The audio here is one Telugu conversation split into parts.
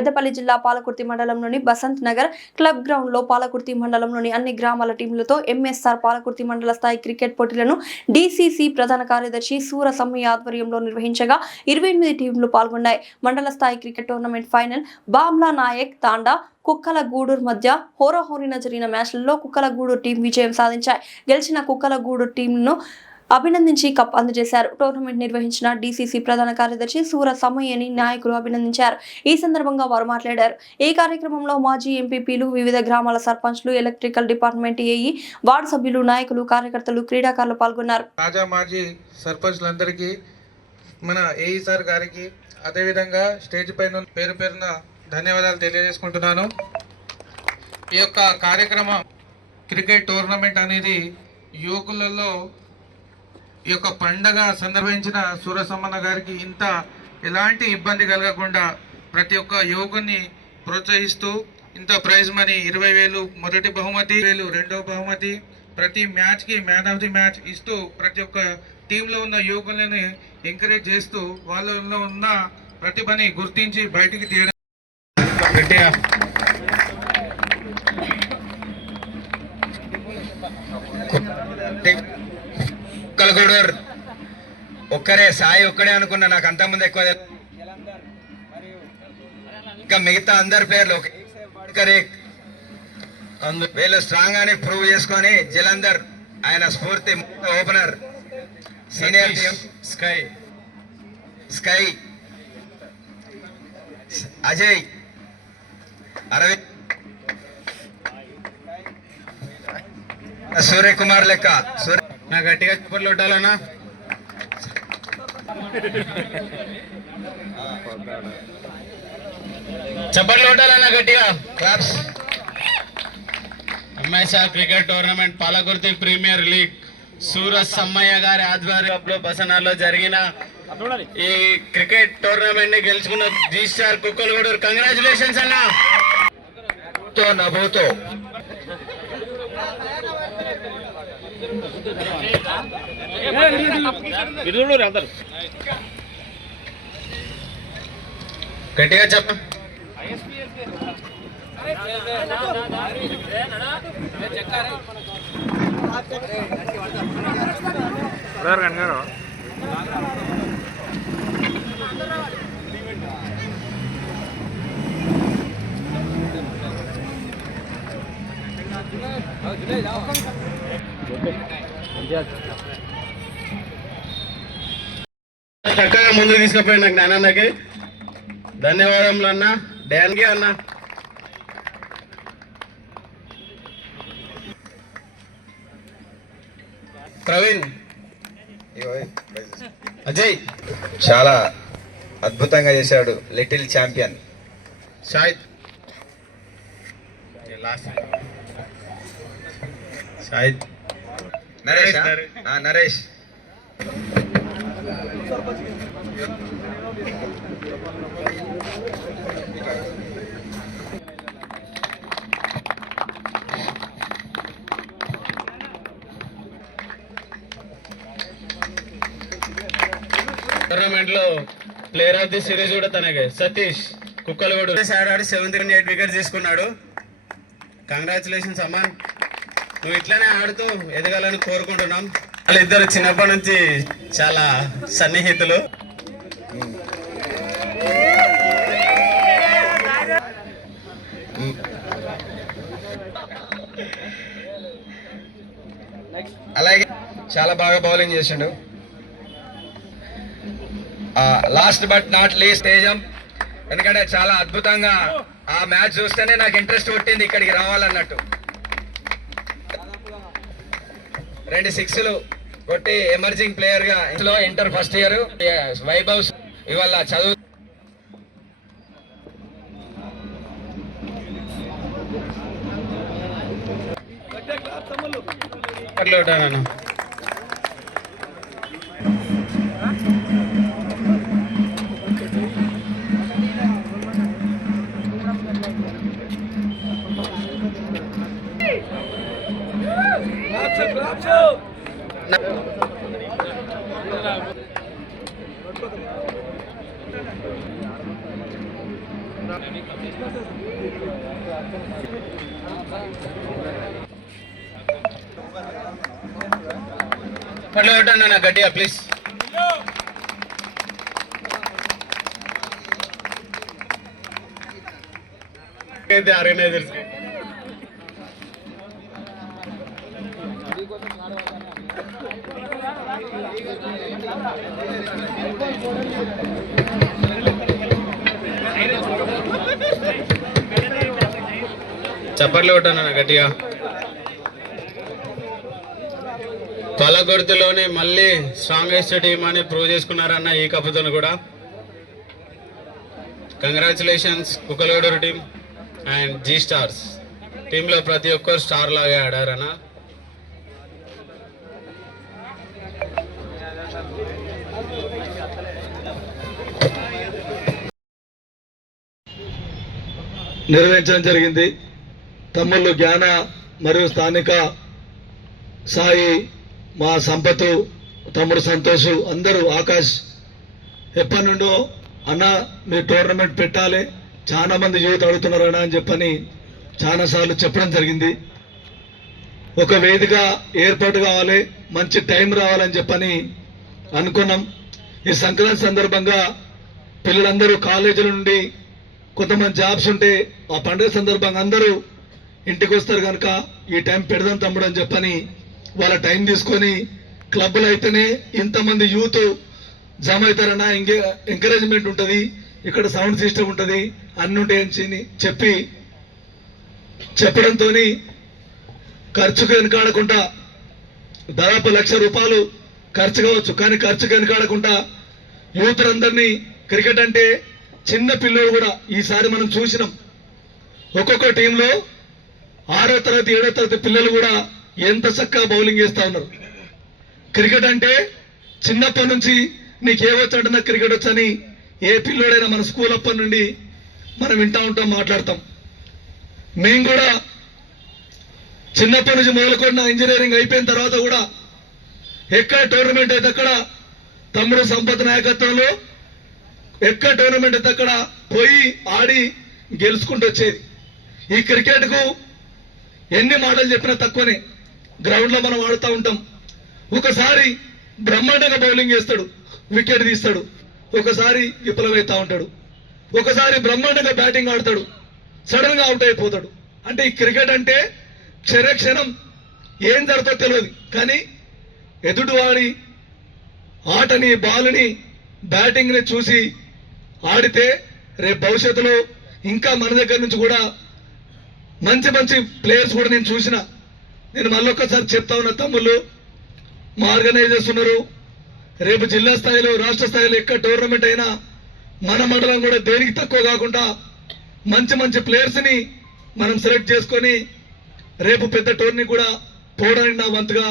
పెద్దపల్లి జిల్లా పాలకుర్తి మండలంలోని బసంత్ నగర్ క్లబ్ గ్రౌండ్ లో పాలకుర్తి మండలంలోని అన్ని గ్రామాల టీంలతో ఎంఎస్ఆర్ పాలకుర్తి మండల స్థాయి క్రికెట్ పోటీలను డీసీసీ ప్రధాన కార్యదర్శి సూర సమ్మయ్య ఆధ్వర్యంలో నిర్వహించగా 28 టీంలు పాల్గొన్నాయి. మండల స్థాయి క్రికెట్ టోర్నమెంట్ ఫైనల్ బామ్లా నాయక్ తాండా కుక్కలగూడూరు మధ్య హోరాహోరీన జరిగిన మ్యాచ్లలో కుక్కలగూడూరు టీం విజయం సాధించాయి. గెలిచిన కుక్కలగూడూరు టీంను అభినందించి కప్ అందజేశారు. టోర్నమెంట్ నిర్వహించిన డీసీసీ ప్రధాన కార్యదర్శి సూర సమ్మయ్యని నాయకులు అభినందించారు. ఈ సందర్భంగా వారు మాట్లాడారు. ఈ కార్యక్రమంలో మాజీ ఎంపీపీలు, వివిధ గ్రామాల సర్పంచ్లు, ఎలక్ట్రికల్ డిపార్ట్మెంట్ ఏఈ, వార్డు సభ్యులు, నాయకులు, కార్యకర్తలు, క్రీడాకారులు పాల్గొన్నారు. తాజా మాజీ సర్పంచ్లందరికీ, మన ఏఈ సార్ గారికి, అదేవిధంగా స్టేజ్ పైన పేరు పేరున ధన్యవాదాలు తెలియజేసుకుంటున్నాను. ఈ యొక్క కార్యక్రమం క్రికెట్ టోర్నమెంట్ అనేది యువకులలో ఈ యొక్క పండగ సందర్భించిన సూరసమ్మన్న గారికి ఎలాంటి ఇబ్బంది కలగకుండా ప్రతి ఒక్క యువకుని ప్రోత్సహిస్తూ ఇంత ప్రైజ్ మనీ 20,000 మొదటి బహుమతి, 1,000 రెండవ బహుమతి, ప్రతి మ్యాచ్కి మ్యాన్ ఆఫ్ ది మ్యాచ్ ఇస్తూ ప్రతి ఒక్క టీంలో ఉన్న యువకులను ఎంకరేజ్ చేస్తూ వాళ్ళలో ఉన్న ప్రతిభని గుర్తించి బయటికి తీయడం. కుక్కలగూడూరు ఒక్కరే సాయి ఒక్కడే అనుకున్నా, నాకు అంతకుముందు ఎక్కువ. ఇంకా మిగతా అందరు ప్లేయర్లు వీళ్ళు స్ట్రాంగ్ అని ప్రూవ్ చేసుకొని జలంధర్ ఆయన స్ఫూర్తి opener, senior team Sky Ajay, Aravind, Suryakumar లెక్క నా గట్టిగా చప్పట్లు కొట్టాలన్నా. చప్పట్లు కొట్టాలన్నా గట్టిగా. Claps. MSR cricket tournament Palakurthi premier league Suraj Sammaiah గారి ఆధ్వర్యంలో బసనాల్లో జరిగిన ఈ క్రికెట్ టోర్నమెంట్ ని గెలుచుకున్న జీ స్టార్ కుక్కలగూడూరు. కంగ్రాచులేషన్స్ అన్నా. నవ్వుతో గట్టిగా చెప్ప. చక్కగా ముందుకు తీసుకుపోయిన జ్ఞానాన్నకి ధన్యవాదములు అన్న. డ్యాన్కి అన్న. ప్రవీణ్, అజయ్ చాలా అద్భుతంగా చేశాడు. Little champion Shahid, Shahid, Naresh, tournament లో ప్లేయర్ ఆఫ్ ది సిరీస్ కూడా తనకే. సతీష్ కుక్కలగూడు ఆడాడు, 7 వికెట్స్ తీసుకున్నాడు. కంగ్రాచులేషన్స్ అమ్మన్, నువ్వు ఇట్లానే ఆడుతూ ఎదగాలని కోరుకుంటున్నాం. వాళ్ళిద్దరు చిన్నప్పటి నుంచి చాలా సన్నిహితులు. అలాగే చాలా బాగా బౌలింగ్ చేసిండు. లాస్ట్ బట్ నాట్ లీస్ట్ తేజం, ఎందుకంటే చాలా అద్భుతంగా ఆ మ్యాచ్ చూస్తేనే నాకు ఇంట్రెస్ట్ పుట్టింది ఇక్కడికి రావాలన్నట్టు. 2 సిక్స్లు కొట్టి ఎమర్జింగ్ ప్లేయర్ గా ఇంటర్ ఫస్ట్ ఇయర్. వైభవ్ ఇవాళ చదువు పట్ల కొట్టండి అన్న గట్టిగా ప్లీజ్. ఆర్గనైజర్స్ చప్పట్లు కొట్టాను గట్టిగా. పాలకుర్తిలోనే మళ్ళీ స్ట్రాంగెస్ట్ టీమ్ అని ప్రూవ్ చేసుకున్నారన్న ఈ కప్పుతో కూడా. Congratulations Kukkalaguduru team and G stars టీంలో ప్రతి ఒక్కరు స్టార్ లాగే ఆడారన్న. నిర్వహించడం జరిగింది. తమ్ముళ్ళు జ్ఞాన మరియు స్థానిక సాయి, మా సంపతు, తమ్ముడు సంతోష్, అందరూ ఆకాష్ ఎప్పటి నుండో అన్న మీరు టోర్నమెంట్ పెట్టాలి, చాలా మంది యూత్ అడుగుతున్నారన్నా అని చెప్పని చాలాసార్లు చెప్పడం జరిగింది. ఒక వేదిక ఏర్పాటు కావాలి, మంచి టైం రావాలని చెప్పని అనుకున్నాం. ఈ సంక్రాంతి సందర్భంగా పిల్లలందరూ కాలేజీల నుండి కొంతమంది జాబ్స్ ఉంటే ఆ పండుగ సందర్భంగా అందరూ ఇంటికి వస్తారు కనుక ఈ టైం పెడదాం తమ్ముడు అని చెప్పని వాళ్ళ టైం తీసుకొని క్లబ్లు అయితేనే ఇంతమంది యూత్ జమ అవుతారన్నా, ఎంకరేజ్మెంట్ ఉంటుంది, ఇక్కడ సౌండ్ సిస్టమ్ ఉంటుంది, అన్ని ఉంటాయని చెప్పడంతో ఖర్చుకు వెనకాడకుండా దాదాపు ₹1,00,000 ఖర్చు కావచ్చు, కానీ ఖర్చుకు వెనకాడకుండా యూత్ అందరినీ క్రికెట్ అంటే చిన్న పిల్లలు కూడా ఈసారి మనం చూసినాం. ఒక్కొక్క టీంలో 6వ తరగతి 7వ తరగతి పిల్లలు కూడా ఎంత చక్కగా బౌలింగ్ చేస్తా ఉన్నారు. క్రికెట్ అంటే చిన్నప్పటి నుంచి నీకేవచ్చు అంటే నాకు క్రికెట్ వచ్చని ఏ పిల్లోడైనా మన స్కూల్ అప్పటి నుండి మనం వింటా ఉంటాం, మాట్లాడతాం. మేము కూడా చిన్నప్పటి నుంచి మొదలుకొని ఇంజనీరింగ్ అయిపోయిన తర్వాత కూడా ఎక్కడ టోర్నమెంట్ అయితే అక్కడ తమ్ముడు సంపత్ నాయకత్వంలో ఎక్కడ టోర్నమెంట్ అయితే అక్కడ పోయి ఆడి గెలుచుకుంటూ వచ్చేది. ఈ క్రికెట్కు ఎన్ని మాటలు చెప్పినా తక్కువనే. గ్రౌండ్లో మనం ఆడుతూ ఉంటాం. ఒకసారి బ్రహ్మాండంగా బౌలింగ్ చేస్తాడు, వికెట్ తీస్తాడు, ఒకసారి విఫలమవుతా ఉంటాడు, ఒకసారి బ్రహ్మాండంగా బ్యాటింగ్ ఆడతాడు, సడన్ గా అవుట్ అయిపోతాడు. అంటే ఈ క్రికెట్ అంటే క్షణం ఏం జరుగుతుందో తెలియదు, కానీ ఎదుటి వాడి ఆటని, బాల్ని, బ్యాటింగ్ని చూసి ఆడితే రేపు భవిష్యత్తులో ఇంకా మన దగ్గర నుంచి కూడా మంచి మంచి ప్లేయర్స్ కూడా నేను చూసిన. నేను మళ్ళొక్కసారి చెప్తా ఉన్నా, తమ్ముళ్ళు మా ఆర్గనైజర్స్ ఉన్నారు, రేపు జిల్లా స్థాయిలో రాష్ట్ర స్థాయిలో ఎక్కడ టోర్నమెంట్ అయినా మన మండలం కూడా దేనికి తక్కువ కాకుండా మంచి మంచి ప్లేయర్స్ని మనం సెలెక్ట్ చేసుకొని రేపు పెద్ద టోర్నీ కూడా పోవడానికి నా వంతుగా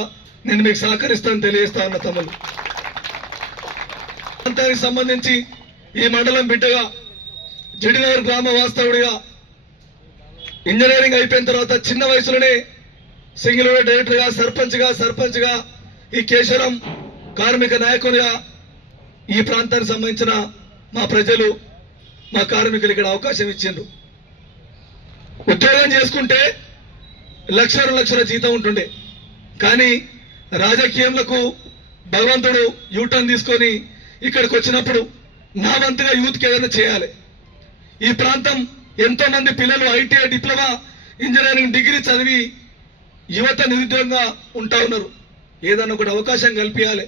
నేను మీకు సహకరిస్తాను తెలియజేస్తా ఉన్నా. తమ్ముళ్ళు ప్రాంతానికి సంబంధించి ఈ మండలం బిడ్డగా, జిడినగర్ గ్రామ వాస్తవుడిగా, ఇంజనీరింగ్ అయిపోయిన తర్వాత చిన్న వయసులోనే సింగిల్ డైరెక్టర్గా, సర్పంచ్గా ఈ కేశవరం కార్మిక నాయకునిగా ఈ ప్రాంతానికి సంబంధించిన మా ప్రజలు, మా కార్మికులు ఇక్కడ అవకాశం ఇచ్చిండ్రు. ఉద్యోగం చేసుకుంటే లక్షల జీతం ఉంటుండే, కానీ రాజకీయంలకు భగవంతుడు యూటర్న్ తీసుకొని ఇక్కడికి వచ్చినప్పుడు నా వంతుగా యూత్కి ఏదైనా చేయాలి. ఈ ప్రాంతం ఎంతో మంది పిల్లలు ఐటీఐ, డిప్లొమా, ఇంజనీరింగ్ డిగ్రీ చదివి యువత నిరుద్యోగంగా ఉంటా ఉన్నారు. ఏదన్నా ఒకటి అవకాశం కల్పించాలి.